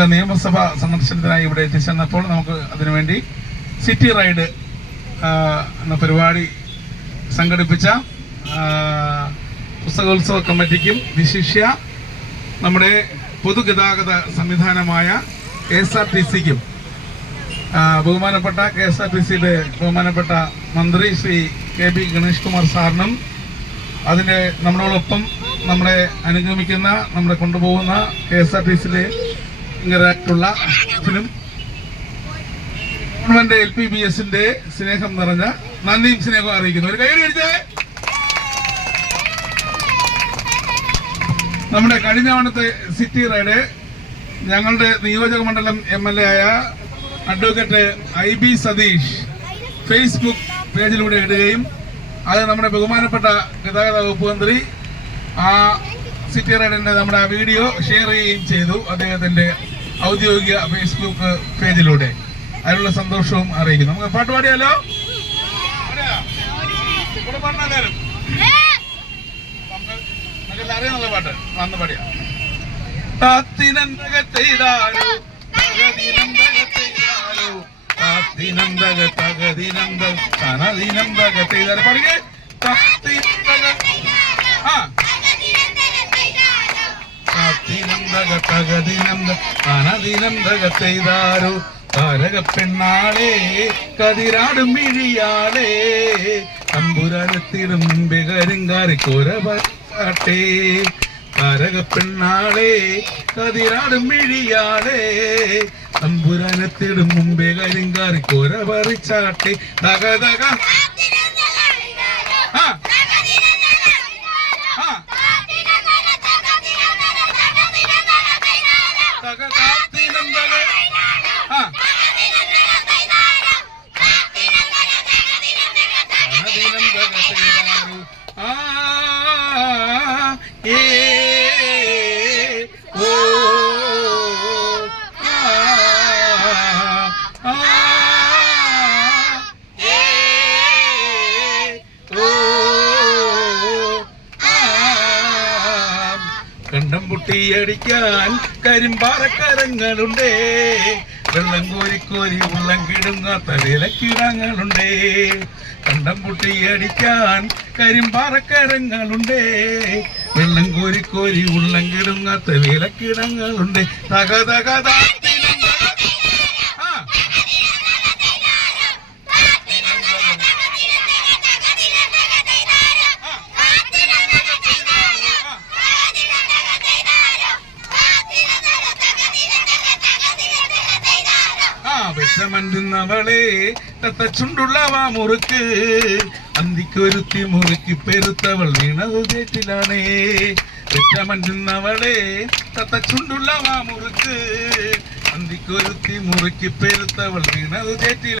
നമുക്ക് നിയമസഭാ സന്ദർശനത്തിനായി ഇവിടെ എത്തിച്ചെന്നപ്പോൾ നമുക്ക് അതിനുവേണ്ടി സിറ്റി റൈഡ് എന്ന പരിപാടി സംഘടിപ്പിച്ച പുസ്തകോത്സവ കമ്മിറ്റിക്കും വിശിഷ്യ നമ്മുടെ പൊതുഗതാഗത സംവിധാനമായ KSRTCക്കും ബഹുമാനപ്പെട്ട KSRTCയുടെ ബഹുമാനപ്പെട്ട മന്ത്രി ശ്രീ KB ഗണേഷ് കുമാർ സാറിനും അതിൻ്റെ നമ്മളോടൊപ്പം നമ്മളെ അനുഗമിക്കുന്ന നമ്മളെ കൊണ്ടുപോകുന്ന KSRTCയിലെ ഇങ്ങനെയുള്ള ഗവൺമെന്റ് LPBSന്റെ സ്നേഹം നിറഞ്ഞ നന്ദിയും സ്നേഹവും അറിയിക്കുന്നു. ഒരു കൈയടി അടിച്ചേ. നമ്മുടെ കഴിഞ്ഞ തവണത്തെ സിറ്റി റൈഡ് ഞങ്ങളുടെ നിയോജക മണ്ഡലം MLA ആയ അഡ്വക്കേറ്റ് IB സതീഷ് ഫേസ്ബുക്ക് പേജിലൂടെ ഇടുകയും അത് നമ്മുടെ ബഹുമാനപ്പെട്ട ഗതാഗത വകുപ്പ് മന്ത്രി ആ സിറ്റി റൈഡിന്റെ നമ്മുടെ വീഡിയോ ഷെയർ ചെയ്യുകയും ചെയ്തു അദ്ദേഹത്തിന്റെ ഔദ്യോഗിക ഫേസ്ബുക്ക് പേജിലൂടെ. അതിനുള്ള സന്തോഷവും അറിയിക്കുന്നു. നമുക്ക് പാട്ട് പാടിയാലോ? അറിയാനുള്ള പാട്ട് വന്ന് പാടിയാ. താരകപ്പെണ്ണാളേ കതിരാടും മിഴിയാളേ തമ്പുരാനെത്തിടും മുമ്പേ കരിങ്കാറി കോരവട്ടെ. താരകപ്പെണ്ണാളേ കതിരാടും മിഴിയാളേ തമ്പുരാനെത്തിടും മുമ്പേ കരിങ്കാറി കോരവറിച്ചാട്ടെ. തക തക കണ്ടം പൊട്ടിയടിക്കാൻ കരിമ്പാറക്കരങ്ങളുണ്ടേ വെള്ളം കോരിക്കോരി ഉള്ളം കിടുങ്ങാത്ത വിലക്കിടങ്ങളുണ്ടേ. കണ്ടം പൊട്ടിയടിക്കാൻ കരിമ്പാറക്കരങ്ങളുണ്ടേ വെള്ളം കോരിക്കോരി ഉള്ളം കിടുങ്ങാത്ത വിലക്കിടങ്ങളുണ്ടേ. തക തക വിഷമണ്ടുന്നവളെ തത്തച്ചുണ്ടുള്ളവാ മുറുക്ക് അന്തിക്കൊരുത്തി മുറുക്കി പെരുത്തവൾ വീണതു ചേറ്റിലാണേ. വിഷമണ്ടുന്നവളെ തത്തച്ചുണ്ടുള്ളവാ മുറുക്ക് അന്തിക്കൊരുത്തി മുറുക്കി പെരുത്തവൾ വീണതു ചേറ്റിൽ